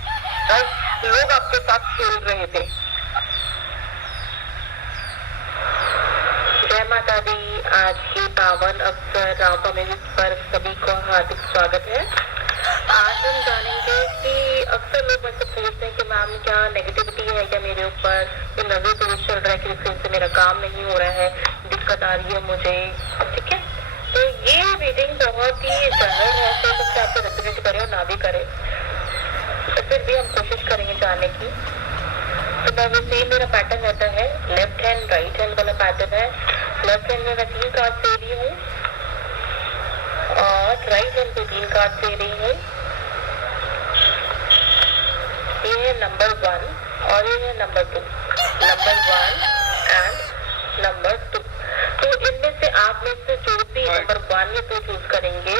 राइट। लोग आपके साथ खेल रहे थे। जय माता दी। आज के पावन अवसर रामनवमी पर सभी को हार्दिक स्वागत है। आज हम जानेंगे कि अक्सर लोग मुझसे पूछते हैं कि मैम क्या नेगेटिविटी है क्या मेरे ऊपर, ये नजर दोष चल रहा है कि इससे मेरा काम नहीं हो रहा है, दिक्कत आ रही है मुझे, ठीक है। तो ये रीडिंग बहुत ही जनरल है, तो सबसे आपको रेजोनेट करे और ना भी करे, तो फिर भी हम कोशिश करेंगे जानने की। तो वैसे मेरा पैटर्न रहता है लेफ्ट हैंड राइट हैंड वाला पैटर्न है। लेफ्ट हैंड में मैं 3 कार्ड दे रही हूँ और राइट हैंड पे 3 कार्ड दे रही हूँ। ये है नंबर 1 और ये है नंबर 2, नंबर 1 एंड नंबर 2। तो इनमें से आप में से जो भी नंबर 1 या 2 चूज करेंगे,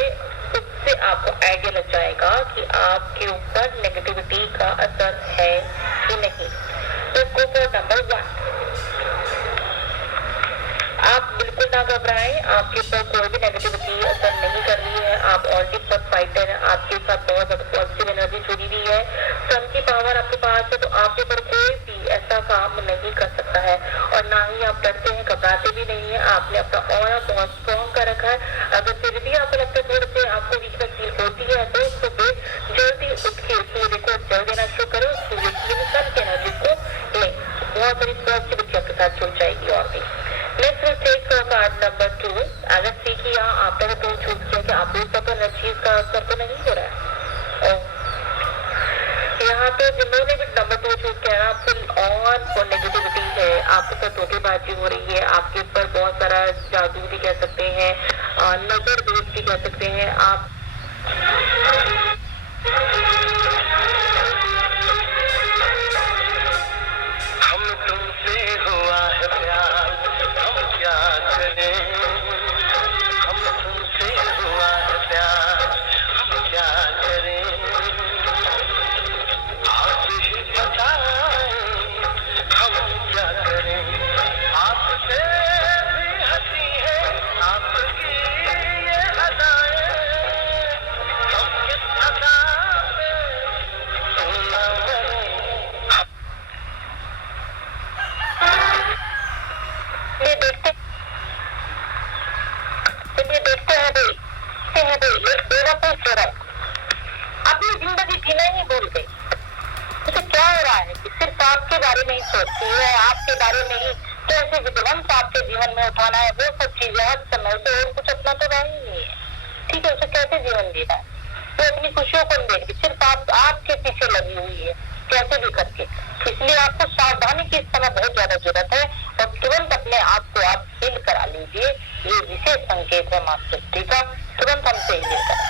उससे आपको आइडिया लग जाएगा कि आपके ऊपर नेगेटिविटी का असर है कि नहीं। तो गो फॉर नंबर 1। आप बिल्कुल ना घबराएं, आपके ऊपर कोई भी नेगेटिविटी असर नहीं कर रही है। आप ऑलरेडी फर्स्ट फाइटर हैं, आपके साथ बहुत ज्यादा पॉजिटिव एनर्जी जुड़ी हुई है, सन की पावर आपके पास है, तो आपके ऊपर कोई भी ऐसा काम नहीं कर सकता है। और ना ही आप डरते हैं, घबराते भी नहीं है। आपने अपना ऑरा बहुत स्ट्रॉन्ग कर रखा है। अगर फिर भी आपको लगता है थोड़े से आपको वीकनेस फील होती है, तो सुबह जल्दी उठ के सूर्य को जल देना शुरू करो, सूर्य की सन की एनर्जी को लें, बहुत सारी पॉजिटिविटी आपके साथ जुड़ जाएगी। और भी Let's take कार्ड नंबर 2। अगर सी कि यहाँ आपने तो चूज किया कि आप लोग पर हर चीज का असर तो नहीं हो रहा है। यहाँ पे जिन्होंने भी नंबर 2 चूज किया ना, फुल ऑन नेगेटिविटी है, आपके साथ धोखेबाजी हो रही है, आपके ऊपर बहुत सारा जादू भी कह सकते हैं, नजर दोष भी कह सकते हैं। आप हम तुमसे हुआ है प्यार, हम क्या करें, हम तुमसे हुआ है प्यार, हम क्या करें, आप ही बताएं हम क्या करें। आपसे भी हंसी है आपकी ये अदाएं, हम किस अदा में सोना करें। ये देखते हैं भाई, ये मेरा पूछ रहा है, अपनी जिंदगी जीना ही भूल गई। उसे क्या हो रहा है कि सिर्फ आपके बारे में ही सोचती है, आपके बारे में ही कैसे विध्वंस आपके जीवन में उठाना है, वो सब चीजें हर समय से, और कुछ अपना तो रहा ही नहीं है, ठीक है। उसे कैसे जीवन जीना है, वो अपनी खुशियों को नहीं देखती, सिर्फ आपके पीछे लगी हुई है कैसे भी करके। इसलिए आपको सावधानी की इस समय बहुत ज्यादा जरूरत है और तुरंत अपने आप को आप हील करा लीजिए। ये विशेष संकेत है माँ शक्ति का, तुरंत हमसे हील करा।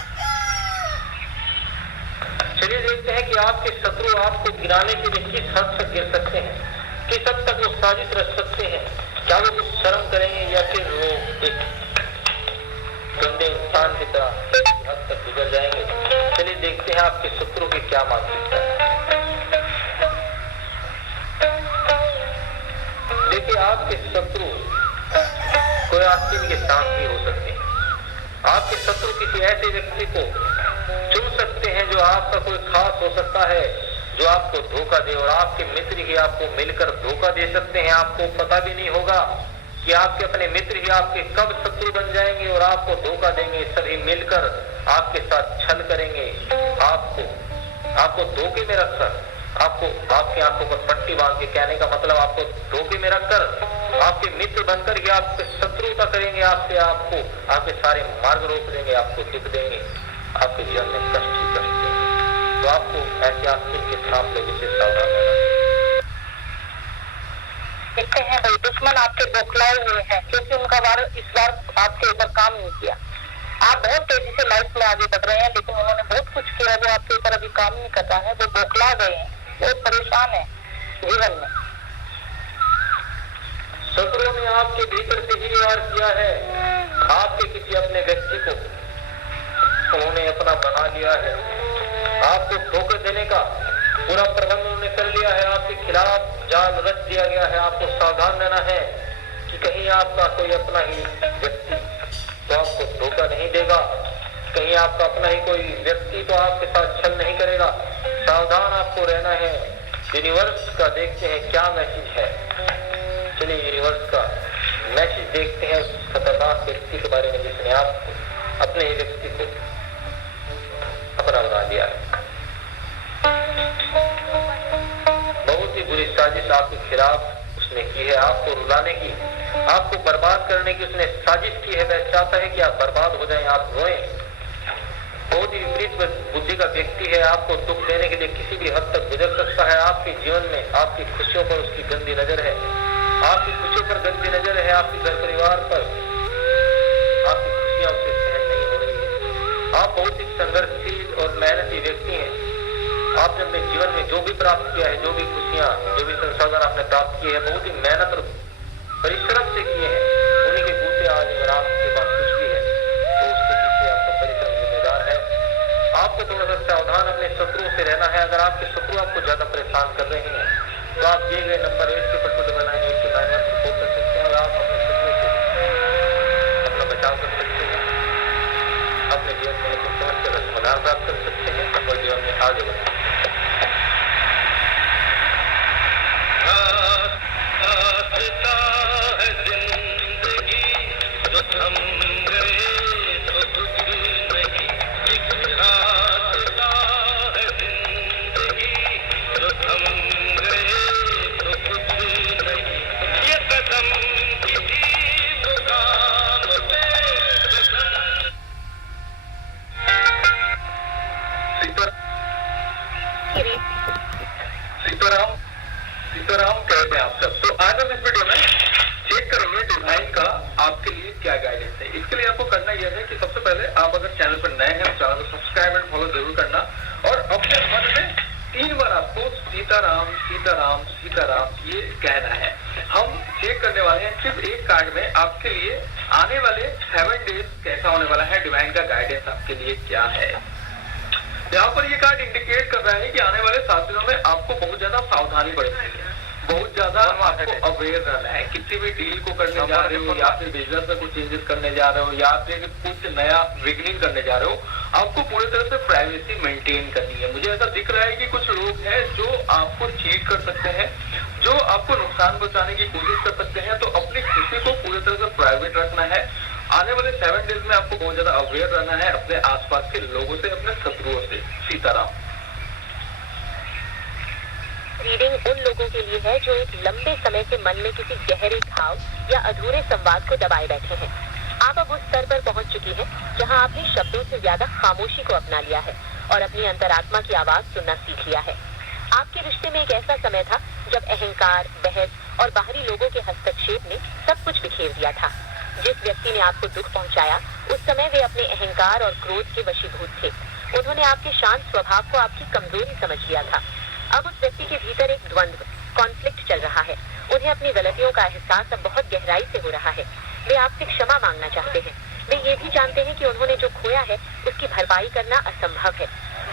चलिए देखते हैं कि देखिए आपके शत्रु आपको गिराने के लिए किस हद तक गिर सकते हैं, किस हद तक वो साजिश रच सकते हैं, क्या वो कुछ शर्म करेंगे या फिर वो एक गंदे इंसान की तरह हद तक गुजर जाएंगे। चलिए देखते हैं आपके शत्रु की क्या मानसिकता है। देखिए आपके शत्रु कोई आस्तीन के सांप भी हो सकते हैं। आपके शत्रु किसी ऐसे व्यक्ति को चुन सकते हैं जो आपका कोई खास हो सकता है, जो आपको धोखा दे, और आपके मित्र ही आपको मिलकर धोखा दे सकते हैं। आपको पता भी नहीं होगा कि आपके अपने मित्र ही आपके कब शत्रु बन जाएंगे और आपको धोखा देंगे। सभी मिलकर आपके साथ छल करेंगे, आपको धोखे में रखकर, आपको आपकी आंखों पर पट्टी बांध के, कहने का मतलब आपको धोखे में रखकर आपके मित्र बनकर के आपके शत्रुता करेंगे, आपको आपके सारे मार्ग रोक देंगे, आपको दुख देंगे, आपके जीवन में कष्ट ही कष्ट देंगे। तो आपको ऐसे आस्तीन के सांप लोगों से सावधान रहना। देखते हैं भाई दुश्मन आपके बौखलाए हुए हैं, क्योंकि उनका इस बार आपके ऊपर काम नहीं किया। आप बहुत तेजी से लाइफ में आगे बढ़ रहे हैं, लेकिन उन्होंने बहुत कुछ किया जो आपके ऊपर अभी काम नहीं कर रहा है। वो बौखला गए हैं, बहुत परेशान है जीवन में। शत्रुओं ने आपके भीतर से ही वार किया है। आपके किसी अपने व्यक्ति को उन्होंने अपना बना लिया है। आपको धोखा देने का पूरा प्रबंध उन्होंने कर लिया है। आपके खिलाफ जाल रच दिया गया है। आपको सावधान रहना है कि कहीं आपका कोई अपना ही व्यक्ति तो आपको धोखा नहीं देगा, कहीं आपका अपना ही कोई व्यक्ति तो आपके साथ छल नहीं करेगा। सावधान आपको रहना है। यूनिवर्स का देखते हैं क्या मैसेज है। चलिए यूनिवर्स का मैसेज देखते हैं उस खतरनाक व्यक्ति के बारे में जिसने आपको अपने ही व्यक्ति को अपना बना लिया है। बहुत ही बुरी साजिश आपके खिलाफ उसने की है, आपको रुलाने की, आपको बर्बाद करने की उसने साजिश की है। वह चाहता है कि आप बर्बाद हो जाएं, आप रोएं। बहुत ही विपरीत बुद्धि का व्यक्ति है, आपको दुख देने के लिए किसी भी हद तक गुजर सकता है। आपके जीवन में आपकी खुशियों पर उसकी गंदी नजर है, आपकी खुशियों पर गंदी नजर है, आपके घर परिवार पर आपकी खुशियां उसे सहन नहीं हो रही है। आप बहुत ही संघर्षशील और मेहनती व्यक्ति हैं। आपने अपने जीवन में जो भी प्राप्त किया है, जो भी खुशियां, जो भी संसाधन आपने प्राप्त किए हैं, बहुत ही मेहनत और परिश्रम से किए हैं। उन्हीं के बूते आज अगर आपके पास कुछ भी है तो उसके पीछे आपका परिश्रम जिम्मेदार है। आपको थोड़ा सा सावधान अपने शत्रुओं से रहना है। अगर आपके शत्रु आपको ज्यादा परेशान कर रहे हैं तो आप दिए गए नंबर 8998991 पर कॉल कर सकते हैं और आप अपने शत्रु से अपना बचाव कर सकते हैं, अपने जीवन में एक समस्या का समाधान प्राप्त कर सकते हैं और जीवन में आगे बढ़ सकते हैं। सीताराम कहते हैं आप सब। तो आज हम इस वीडियो में चेक करेंगे डिजाइन का आपके लिए क्या गाइडेंस है। इसके लिए आपको करना यह है कि सबसे पहले आप अगर चैनल पर नए हैं तो चैनल को सब्सक्राइब एंड फॉलो जरूर करना और अपने मन में 3 बार आपको सीताराम सीताराम सीताराम ये कहना है। हम चेक करने वाले हैं सिर्फ एक कार्ड में आपके लिए आने वाले 7 डेज कैसा होने वाला है, डिवाइन का गाइडेंस आपके लिए क्या है। यहाँ पर ये कार्ड इंडिकेट कर रहा है कि आने वाले 7 दिनों में आपको बहुत ज्यादा सावधानी बरतनी है, बहुत ज्यादा आपको अवेयर रहना है। किसी भी डील को करने जा रहे हो या फिर बिजनेस में कुछ चेंजेस करने जा रहे हो या फिर कुछ नया बिगनिंग करने जा रहे हो, आपको पूरी तरह से प्राइवेसी मेंटेन करनी है। मुझे ऐसा दिख रहा है कि कुछ लोग हैं जो आपको चीट कर सकते हैं, जो आपको नुकसान पहुंचाने की कोशिश कर सकते हैं। तो अपनी खुशी को पूरी तरह से प्राइवेट रखना है। आने वाले 7 डेज में आपको बहुत ज्यादा अवेयर रहना है अपने आसपास के लोगों से, अपने शत्रुओं से। सीताराम। रीडिंग उन लोगों के लिए है जो एक लंबे समय से मन में किसी गहरे घाव या अधूरे संवाद को दबाए बैठे हैं। आप अब उस स्तर पर पहुंच चुकी हैं जहां आपने शब्दों से ज्यादा खामोशी को अपना लिया है और अपनी अंतरात्मा की आवाज सुनना सीख लिया है। आपके रिश्ते में एक ऐसा समय था जब अहंकार, बहस और बाहरी लोगों के हस्तक्षेप ने सब कुछ बिखेर दिया था। जिस व्यक्ति ने आपको दुख पहुंचाया उस समय वे अपने अहंकार और क्रोध के वशीभूत थे उन्होंने आपके शांत स्वभाव को आपकी कमजोरी समझ लिया था। अब उस व्यक्ति के भीतर एक द्वंद्व, कॉन्फ्लिक्ट चल रहा है। उन्हें अपनी गलतियों का एहसास अब बहुत गहराई से हो रहा है। वे आपसे क्षमा मांगना चाहते हैं। वे ये भी जानते हैं कि उन्होंने जो खोया है उसकी भरपाई करना असंभव है।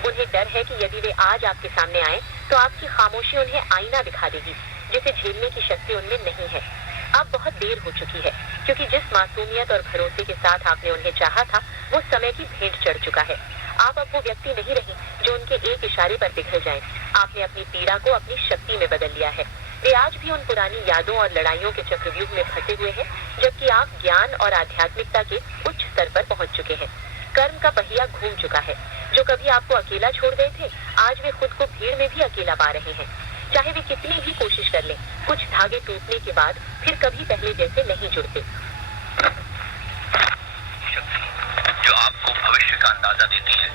उन्हें डर है कि यदि वे आज आपके सामने आए तो आपकी खामोशी उन्हें आईना दिखा देगी जिसे झेलने की शक्ति उनमें नहीं है। अब बहुत देर हो चुकी है, क्योंकि जिस मासूमियत और भरोसे के साथ आपने उन्हें चाहा था वो समय की भेंट चढ़ चुका है। आप अब वो व्यक्ति नहीं रही जो उनके एक इशारे पर बिखर जाए। आपने अपनी पीड़ा को अपनी शक्ति में बदल लिया है। वे आज भी उन पुरानी यादों और लड़ाइयों के चक्रव्यूह में फंसे हुए हैं, जबकि आप ज्ञान और आध्यात्मिकता के उच्च स्तर पर पहुंच चुके हैं। कर्म का पहिया घूम चुका है। जो कभी आपको अकेला छोड़ गए थे, आज वे खुद को भीड़ में भी अकेला पा रहे हैं। चाहे वे कितनी भी कोशिश कर लें, कुछ धागे टूटने के बाद फिर कभी पहले जैसे नहीं जुड़ते। जो आपको भविष्य का अंदाजा देती है,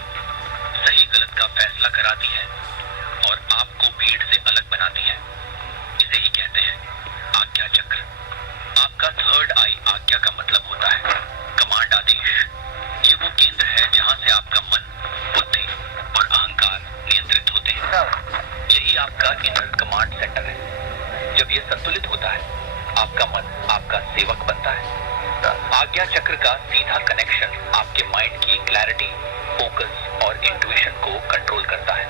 सही गलत का फैसला कराती है और आपको भीड़ से अलग बनाती है, इसे ही कहते हैं आज्ञा चक्र। आपका थर्ड आई आज्ञा का मतलब होता है कमांड आदेश। ये वो केंद्र है जहां से आपका मन, बुद्धि और अहंकार नियंत्रित होते हैं। यही आपका इनर कमांड सेंटर है। जब ये संतुलित होता है, आपका मन आपका सेवक बनता है। आज्ञा चक्र का सीधा कनेक्शन आपके माइंड की क्लैरिटी, फोकस और इंट्यूशन को कंट्रोल करता है।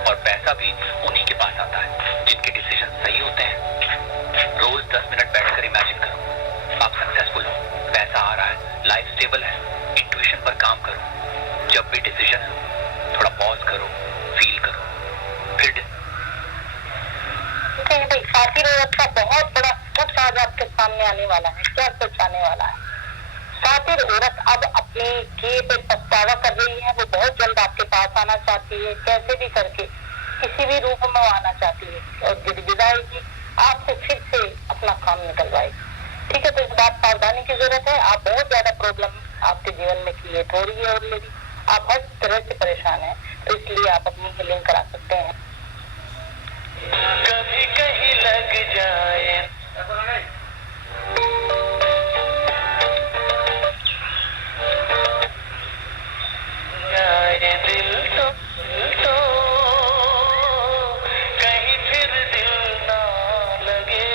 और पैसा भी उन्हीं के पास आता है जिनके डिसीजन सही होते हैं। रोज 10 मिनट बैठकर इमेजिन करो आप सक्सेसफुल हो, पैसा आ रहा है, लाइफ स्टेबल है। इंट्यूशन पर काम करो। जब भी डिसीजन लो, थोड़ा पॉज करो, फील करो, फिर साथी औरत का बहुत बड़ा सच आज आपके सामने आने वाला है। क्या सच आने वाला है? साथी औरत अब अपने किए पे पछतावा कर रही है। वो बहुत जल्द आपके पास आना चाहती है, कैसे भी करके, किसी भी रूप में आना चाहती है और गिड़गिड़ाएगी, आपसे फिर से अपना काम निकलवाएगी। ठीक है, तो इस बात सावधानी की जरूरत है। आप बहुत ज्यादा प्रॉब्लम आपके जीवन में क्रिएट हो रही है और यदि आप हर तरह से परेशान हैं तो इसलिए आप अपनी हीलिंग करा सकते हैं। कभी कहीं लग जाए जाए दिल तो कहीं फिर दिल ना लगे,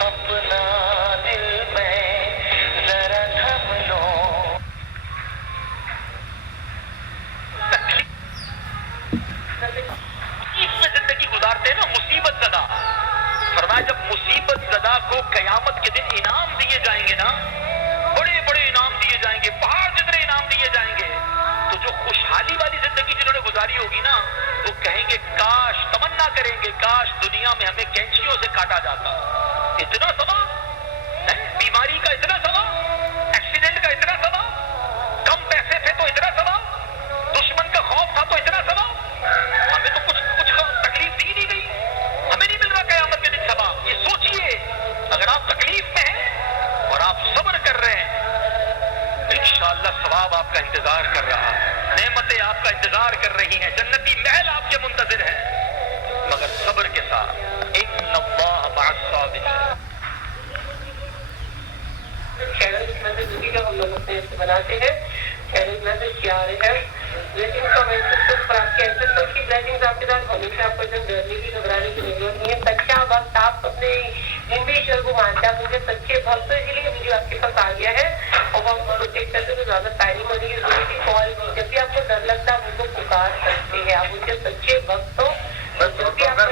अपना दिल में जरा थम लो। इसमें जिंदगी गुजारते ना मुसीबत ज़दा, फरमाया जब मुसीबत ज़दा को कयामत के दिन इनाम दिए जाएंगे ना, बड़े बड़े इनाम दिए जाएंगे, पहाड़ जितने इनाम दिए जाएंगे, तो जो खुशहाली वाली जिंदगी जिन्होंने गुजारी होगी ना, वो कहेंगे काश, तमन्ना करेंगे काश दुनिया में हमें कैंचियों से काटा जाता। इतना समा, बीमारी का इतना समा, एक्सीडेंट का इतना समा, कम पैसे थे तो इतना समा, दुश्मन का खौफ था तो इतना समा। हमें तो कुछ तकलीफ दी नहीं गई, हमें नहीं मिल रहा कयामत के दिन समा। ये सोचिए, अगर आप तकलीफ में हैं और आप सब्र कर रहे हैं तो इंशाअल्लाह सवाब आपका इंतजार कर रहा है, नेमतें आपका इंतजार कर रही हैं, जन्नती महल आपके मुंतजिर है, मगर सब्र के साथ। इन्नल्लाह मअस साबिरीन। चैनल मैसेज जो हम लोग अपने बनाते हैं, चैनल मैसेज क्या आ रहे हैं, ब्लेसिंग का मैसेज पर आपके एंसेस्टर की ब्लेसिंग्स आपके साथ हमेशा। आपको एकदम डरने की, घबराने की जरूरत नहीं है। सच्चा भक्त आप अपने ईश्वर को मानता है, मुझे सच्चे भक्त, तो इसलिए वीडियो आपके पास आ गया है और हम प्रोटेक्ट करते तो ज्यादा टाइम होने की जरूरत है। कॉल जब भी आपको डर लगता है उनको पुकार सकते हैं, आप उनके सच्चे भक्त हो और जब भी आपको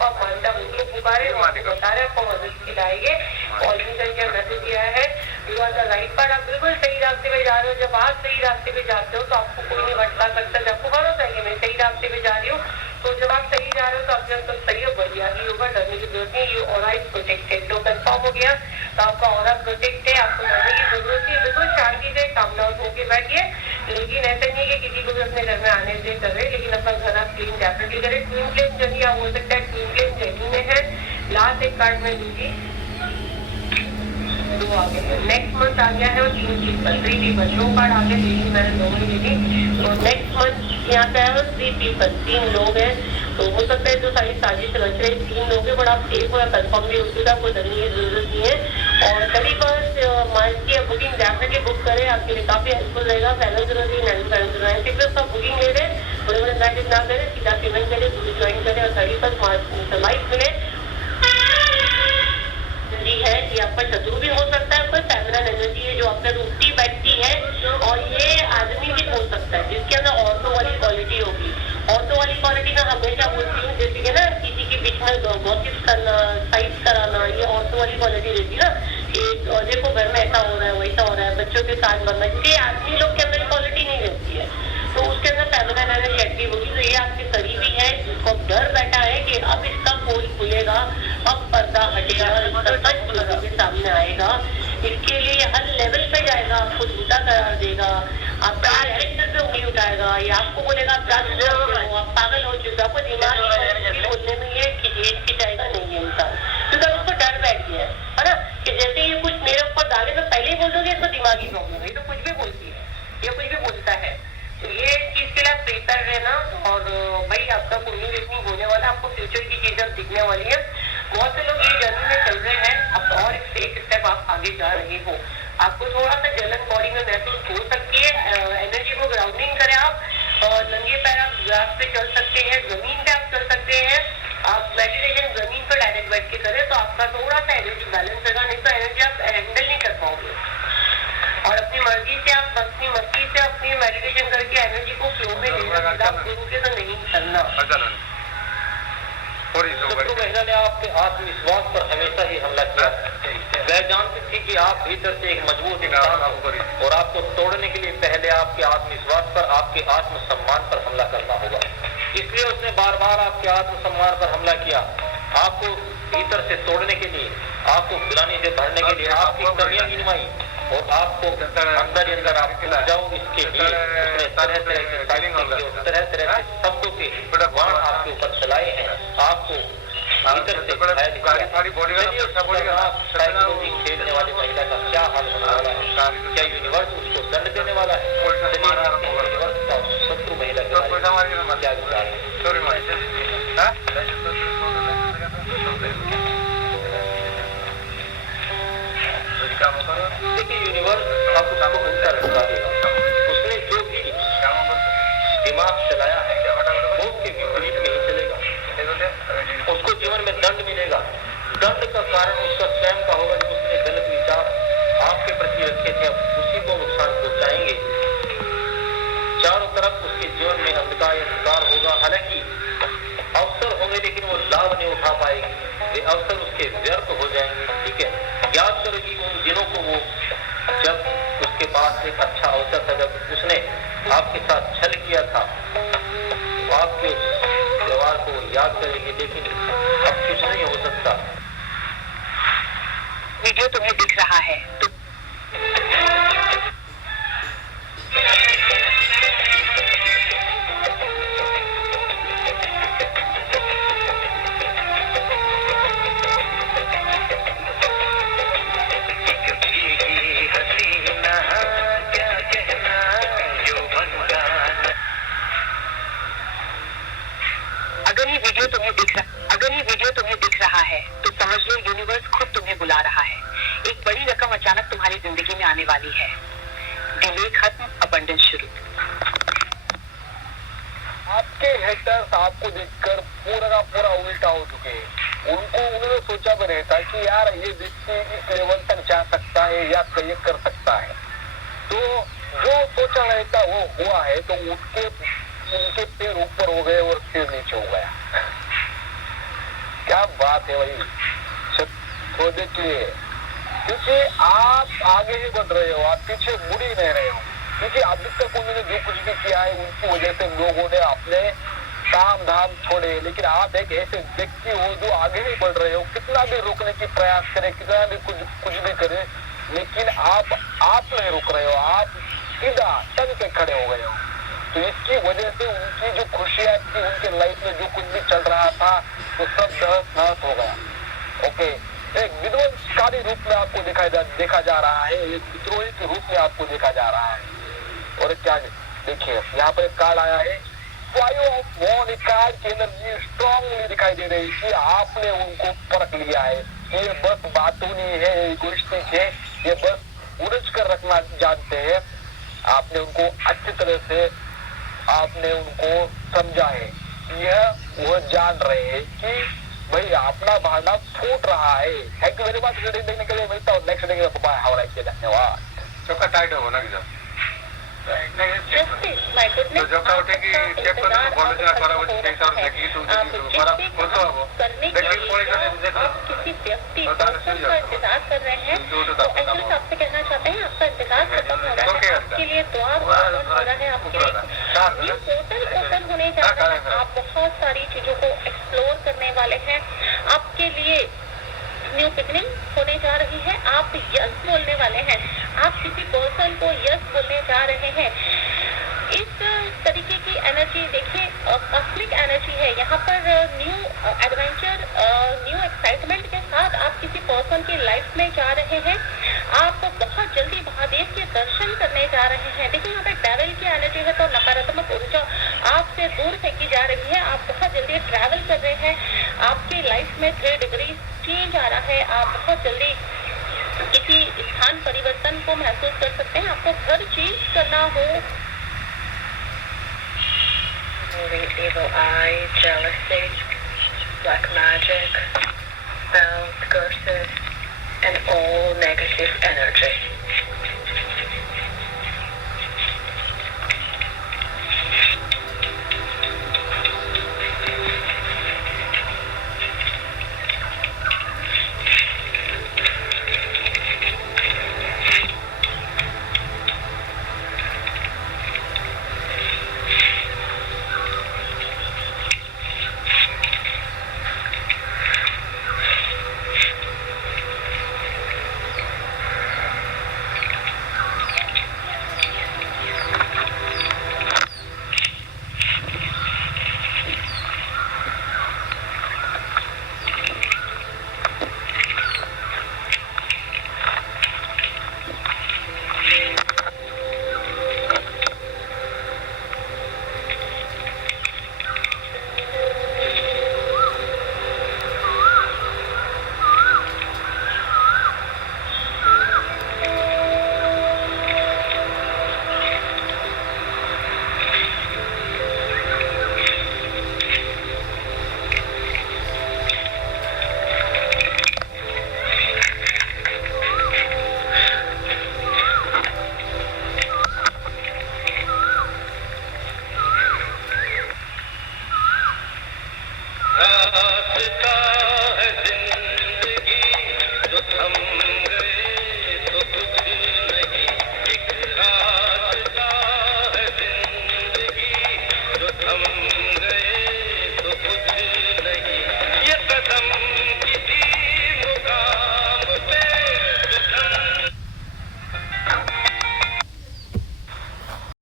आप मानता उनको पुकारे, बता रहे आपको मदद दिलाएंगे। कॉल भी करके मैसेज दिया है, you are the right part, आप बिल्कुल सही रास्ते पे जा रहे हो। जब आप सही रास्ते पे जाते हो तो आपको कोई नहीं भटका सकता। जब आपको भरोसा है कि मैं सही रास्ते पे जा रही हूँ, तो जब आप सही जा रहे हो तो आपके अंदर सही हो, बढ़िया ही होगा, डरने की जरूरत नहीं। ये ऑरा इज प्रोटेक्टेड, तो कंफर्म हो गया, तो आपका ऑरा प्रोटेक्ट है, आपको डरने की जरूरत नहीं। बिल्कुल शांति से काम आउट होकर बैठिए, लेकिन ऐसा नहीं है कि किसी को भी अपने घर में आने से कर रहे, लेकिन अपना घर आप क्लीन डेफिनेटली करें। क्लीन क्लीन जर्नी आप हो सकता है, क्लीन क्लीन जर्नी में है। लास्ट एक कार्ड में लीजिए, दो आ गए हैं, नेक्स्ट मंथ आ गया है और 3 पीपल, 3 पीपल, 2 कार्ड आ गए, लेकिन मैंने 2 ही ली थी। तो नेक्स्ट मंथ यहाँ पे है 3 पीपल, 3 लोग हैं। तो हो सकता है जो सारी साजिश रच रहे 3 लोग हैं, बट आप सेफ हो या कंफर्म भी हो चुका, कोई डरने की जरूरत नहीं है। और कभी बस मार्च की बुकिंग डेफिनेटली बुक करें, आपके लिए काफी हेल्पफुल रहेगा। 703 बुकिंग ले रहे, बड़े बड़े मैसेज ना करें, सीधा पेमेंट करें, ज्वाइन करें और 31 मार्च लाइफ मिले एनर्जी है। ये आपका शत्रु भी हो सकता है, कोई फेमिनिन एनर्जी है जो आप पे उठती बैठती है, और ये आदमी भी हो सकता है जिसके अंदर ऑर्थो वाली क्वालिटी होगी। ऑर्थो वाली क्वालिटी का हमेशा बोलती हूँ, जैसे कि ना किसी के बीच में गॉसिप करना, फाइट कराना, ये ऑर्थो वाली क्वालिटी रहती है ना कि देखो घर में ऐसा हो रहा है, वैसा हो रहा है, बच्चों के साथ बनना, क्योंकि आदमी लोग के अंदर क्वालिटी नहीं रहती है, तो उसके अंदर फेमिनिन एनर्जी एक्टिव होगी। तो ये आपके करीबी है जिसको डर बैठा है कि अब इसका पोल खुलेगा, अब पर्दा हटेगा, सच के सामने आएगा, इसके लिए हर लेवल पे जाएगा, आपको झूठा करार देगा, आपका कैरेक्टर पे उंगली उठाएगा, ये आपको बोलेगा आप आप पागल हो चुके, आपको दिमाग बोलने में ये खिंचाएगा नहीं है इंसान, क्योंकि उसको डर बैठ गया है ना, कि जैसे ये कुछ मेरे ऊपर डाले तो पहले ही बोल दोगे इसको दिमागी प्रॉब्लम है, तो कुछ भी बोलती है, ये कुछ भी बोलता है। तो ये चीज के लिए आप प्रिपेयर रहना, और भाई आपका कुंडली रीडिंग होने वाला, आपको फ्यूचर की चीजें दिखने वाली है। बहुत से लोग ये जर्नी में चल रहे हैं, अब और एक स्टेप आप आगे जा रहे हो, आपको थोड़ा सा जलन बॉडी में महसूस हो सकती है, एनर्जी को ग्राउंडिंग करें आप, और नंगे पैर आप ग्रास पे चल सकते हैं, जमीन पे आप चल सकते हैं, आप मेडिटेशन जमीन पर डायरेक्ट बैठ के करें तो आपका थोड़ा सा एनर्जी बैलेंस रहेगा, नहीं तो एनर्जी आप हैंडल नहीं कर पाओगे। और अपनी मर्जी से आप अपनी मर्जी से अपनी मेडिटेशन करके एनर्जी को फ्लो में लेना, गुरु के तो नहीं करना। शत्रु महिला ने आपके आत्मविश्वास पर हमेशा ही हमला किया। वह जानती थी कि आप भीतर से एक मजबूत इंसान हो और आपको तोड़ने के लिए पहले आपके आत्मविश्वास पर, आपके आत्मसम्मान पर हमला करना होगा। इसलिए उसने बार बार आपके आत्मसम्मान पर हमला किया, आपको भीतर से तोड़ने के लिए, आपको गिराने से भरने के लिए, आपकी कमियां गिनवाई और आपको अंदर आप जाओ, इसके लिए उसने तरह तरह के तरह तरह के शब्दों के बाण आपके ऊपर चलाए हैं, आपको भीतर से साइकोलॉजी खेलने वाली महिला का क्या हाल होने वाला है, क्या यूनिवर्स उसको दंड देने वाला है, यूनिवर्स का शत्रु महिला के बारे में क्या विचार है? देखिए यूनिवर्स अब उसको उल्टा लटका देगा, उसने जो भी दिमाग चलाया है वो उसके विपरीत में ही चलेगा, उसको जीवन में दंड मिलेगा। दंड का कारण उसका स्वयं का होगा, जो उसने गलत विचार आपके प्रति रखे थे अब उसी को नुकसान पहुंचाएंगे। चारों तरफ उसके जीवन में अंधकार होगा, हालांकि अवसर होंगे लेकिन वो लाभ नहीं उठा पाएगी, वे अवसर उसके व्यर्थ हो जाएंगे। ठीक है, याद करोगी उन दिनों को, वो जब उसके पास एक अच्छा अवसर था, जब उसने आपके साथ छल किया था, आपके व्यवहार को याद करेंगे, लेकिन अब कुछ नहीं हो सकता। वीडियो तुम्हें दिख रहा है तो अगर ये वीडियो तुम्हें दिख रहा है तो समझ लो यूनिवर्स खुद तुम्हें बुला रहा है। एक बड़ी रकम अचानक तुम्हारी जिंदगी में आने वाली है। डिले खत्म, अबंडेंस शुरू। आपके हेटर्स आपको देखकर पूरा का पूरा उल्टा हो चुके हैं। उन्होंने सोचा भी नहीं था कि यार ये व्यक्ति इस लेवल तक जा सकता है या ये कर सकता है, तो जो सोचा नहीं था वो हुआ है, तो उनके पैर ऊपर हो गए और सिर नीचे हो गया। क्या बात है भाई, तो देखिए, क्योंकि आप आगे ही बढ़ रहे हो, आप पीछे मुड़ ही नहीं रहे हो, क्योंकि अभी तक उन्होंने जो कुछ भी किया है उनकी वजह से लोगों ने अपने काम धाम छोड़े, लेकिन आप एक ऐसे व्यक्ति हो जो आगे ही बढ़ रहे हो, कितना भी रोकने की प्रयास करें, कितना भी कुछ भी करें, लेकिन आप नहीं रुक रहे हो, आप सीधा टन पे खड़े हो गए हो। तो इसकी वजह से उनकी जो खुशियां थी, उनके लाइफ में जो कुछ भी चल रहा था, वो सब तहस हो गया। ओके, एक विध्वंसकारी रूप में आपको देखा जा रहा है, एक विद्रोही के रूप में आपको देखा जा रहा है। और क्या देखिए, यहाँ पर एक कार्ड आया है फाइव ऑफ वन कार्ड की एनर्जी स्ट्रांगली दिखाई दे रही है कि आपने उनको परख लिया है। ये बस बातों नहीं है, इगोइस्टिक है, ये बस उलझ कर रखना जानते हैं। आपने उनको अच्छी तरह से आपने उनको समझा है। यह वो जान रहे हैं कि भाई अपना भावना फूट रहा है। Thank you very much reading देखने के लिए। मिलता हूँ नेक्स्ट रीडिंग में। Bye, have a nice day. धन्यवाद। चौका टाइट हो ना किधर तो जब का उठेगी चेक कर दो कॉलेज में करा वो चेक और देखी तो हमारा फोटो है वो करने के लिए आप किसी व्यक्ति पर्सन का इंतजार कर रहे हैं तो एंजल्स आपसे कहना चाहते हैं आपका इंतजार खत्म हो रहा है, आपके लिए द्वार ओपन हो रहा है, आपके लिए न्यू पोर्टल ओपन होने जा रहा है। आप बहुत सारी चीजों को एक्सप्लोर करने वाले हैं। आपके लिए न्यू बिगनिंग होने जा रही है। आप यस बोलने वाले हैं। आप किसी पर्सन को यस बोलने जा रहे हैं। इस तरीके की एनर्जी देखिए कॉस्मिक एनर्जी है यहाँ पर। न्यू एडवेंचर न्यू एक्साइटमेंट के साथ आप किसी पर्सन की लाइफ में जा रहे हैं। आप बहुत जल्दी महादेव के दर्शन करने जा रहे हैं। देखिए यहाँ पे डेविल की एनर्जी है तो नकारात्मक ऊर्जा आपसे दूर फेंकी जा रही है। आप बहुत जल्दी ट्रैवल कर रहे हैं। आपकी लाइफ में 3 डिग्री चेंज आ रहा है। आप बहुत जल्दी किसी स्थान परिवर्तन को महसूस कर सकते हैं। आपको घर चेंज करना हो। Evil eye, jealousy, black magic, spell,